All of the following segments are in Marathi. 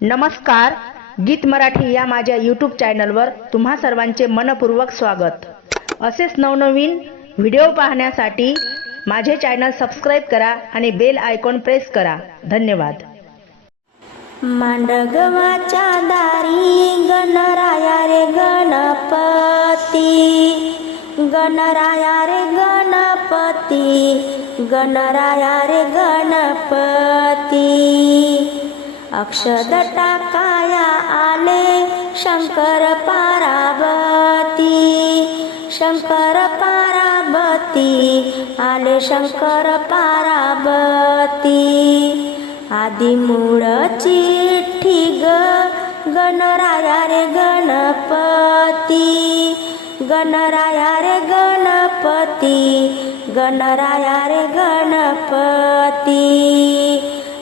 नमस्कार गीत मराठी या माझ्या यूट्यूब चॅनलवर तुम्हा सर्वांचे मनपूर्वक स्वागत. असेच नवनवीन व्हिडिओ पाहण्यासाठी माझे चॅनल सबस्क्राईब करा आणि बेल आयकॉन प्रेस करा. धन्यवाद. मांडगवाच्या दारी गणराया रे गणपती गणराया रे गणपती गणराया रे गणपती. अक्षद टाकाया आले शंकर पारावती. शंकर पारावती आले शंकर पारावती. आदि मूळ चिठ्ठी ग गणराया रे गणपती. गणराया रे गणपती गणराया रे गणपती.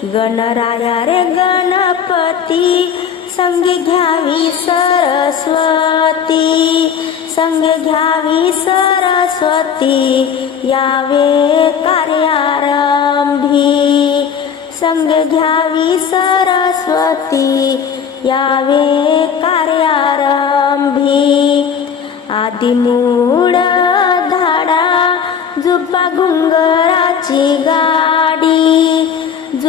गणराया रे गणपती संगे घ्यावी सरस्वती संग घ्यावी सरस्वती यावे कार्यारंभी. संग घ्यावी सरस्वती यावे कार्यारंभी. आदिमूळ धाडा झुपा घुंगराची गा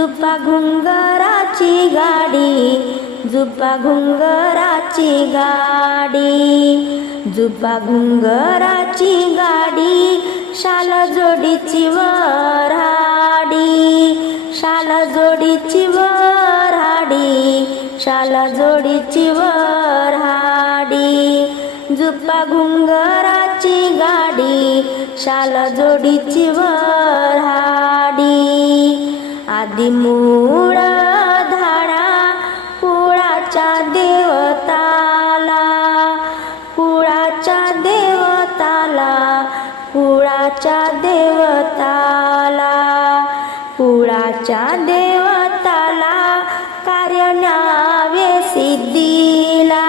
जुपा घुंगराची गाडी जुपा घुंगराची गाडी जुपा घुंगराची गाडी शाल जोडीची वराडी शाल जोडीची वराडी शाल जोडीची वराडी झुपा घुंगराची गाडी शाल जोडीची वर आदि मूळ धाडा कुळाच्या देवताला कुळाच्या देवताला कुळाच्या देवताला कुळाच्या देवताला कार्य न्यावे सिद्धीला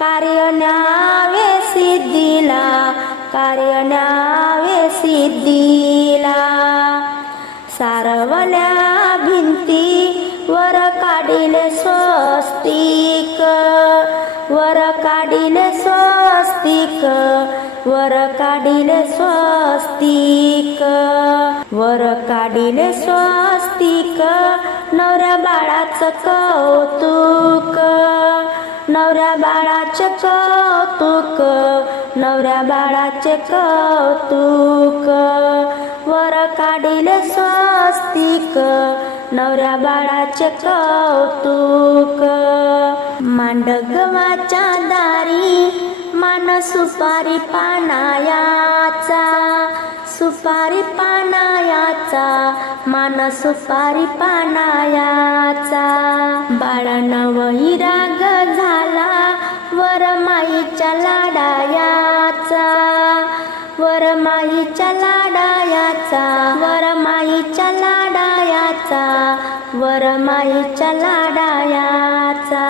कार्य न्यावे सिद्धीला कार्य न्यावे स्वस्तिक वर काढिले स्वस्तिक वर काढिले स्वस्तिक वर काढिले स्वस्तिक नवऱ्या बाळाचं कौतुक नवऱ्या बाळाचे कौतुक नवऱ्या बाळाचे कौतुक वर काढिले स्वस्तिक नवऱ्या बाळाचे कौतुक. मांडगवाच्या दारी मान सुपारी पानायाचा. सुपारी पानायाचा मान सुपारी पानायाचा. बाळानं हिराग झाला वरमाईच्या लाडाया. वरमाईच्या लाडायाचा.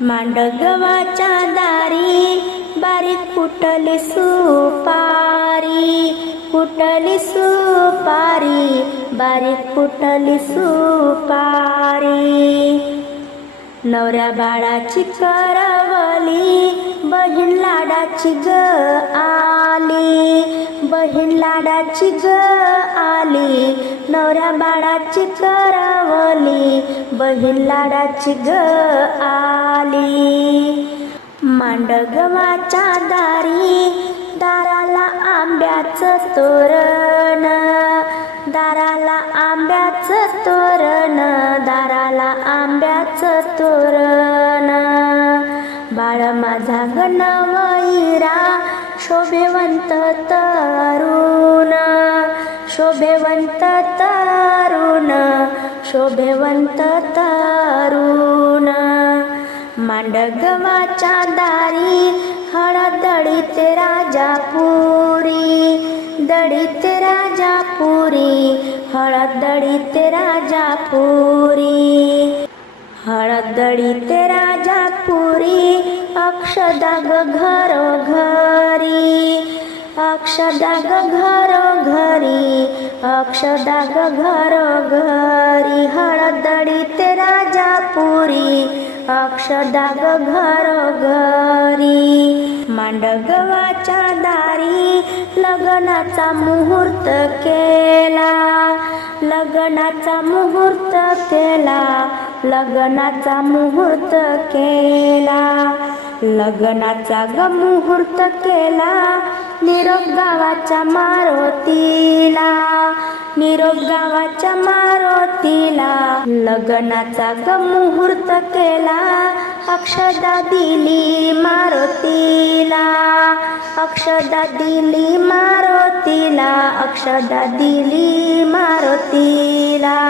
मांडगवाच्या दारी बारीक कुटली सुपारी कुटली सुपारी बारीक कुटली सुपारी. नवऱ्या बाळाची करवली बहीण लाडाची ग आली बहीण लाडाची ग आली नवऱ्या बाळाची करवली बहीण लाडाची ग आली. मांडगवाच्या दारी दाराला आंब्याचं तोरण. दाराला आंब्याचं तोरण दाराला आंब्याचं तोरण. बाळ माझा गणवैरा शोभेवंत तरुण. शोभेवंत तरुण शोभेवंत तरुण. मांडगवाच्या दारी हळद दळीते राजापुरी. दळीते राजापुरी हळद दळीते राजापुरी. हळद दळीते राजापुरी अक्षदाग घरोघरी. अक्षदाग घरोघरी. अक्षदाग घरोघरी हळद दळीते राजा अक्षदा ग घरोघरी मांडगवाच्या दारी लग्नाचा मुहूर्त केला. लग्नाचा मुहूर्त केला. लग्नाचा मुहूर्त केला. लग्नाचा ग मुहूर्त केला. निरोप गावाच्या मारुतीला निरोप गावाच्या मारुतीला. लग्नाचा ग मुहूर्त केला अक्षदा दिली मारुतीला. अक्षदा दिली मारुतीला अक्षदा दिली मारुतीला.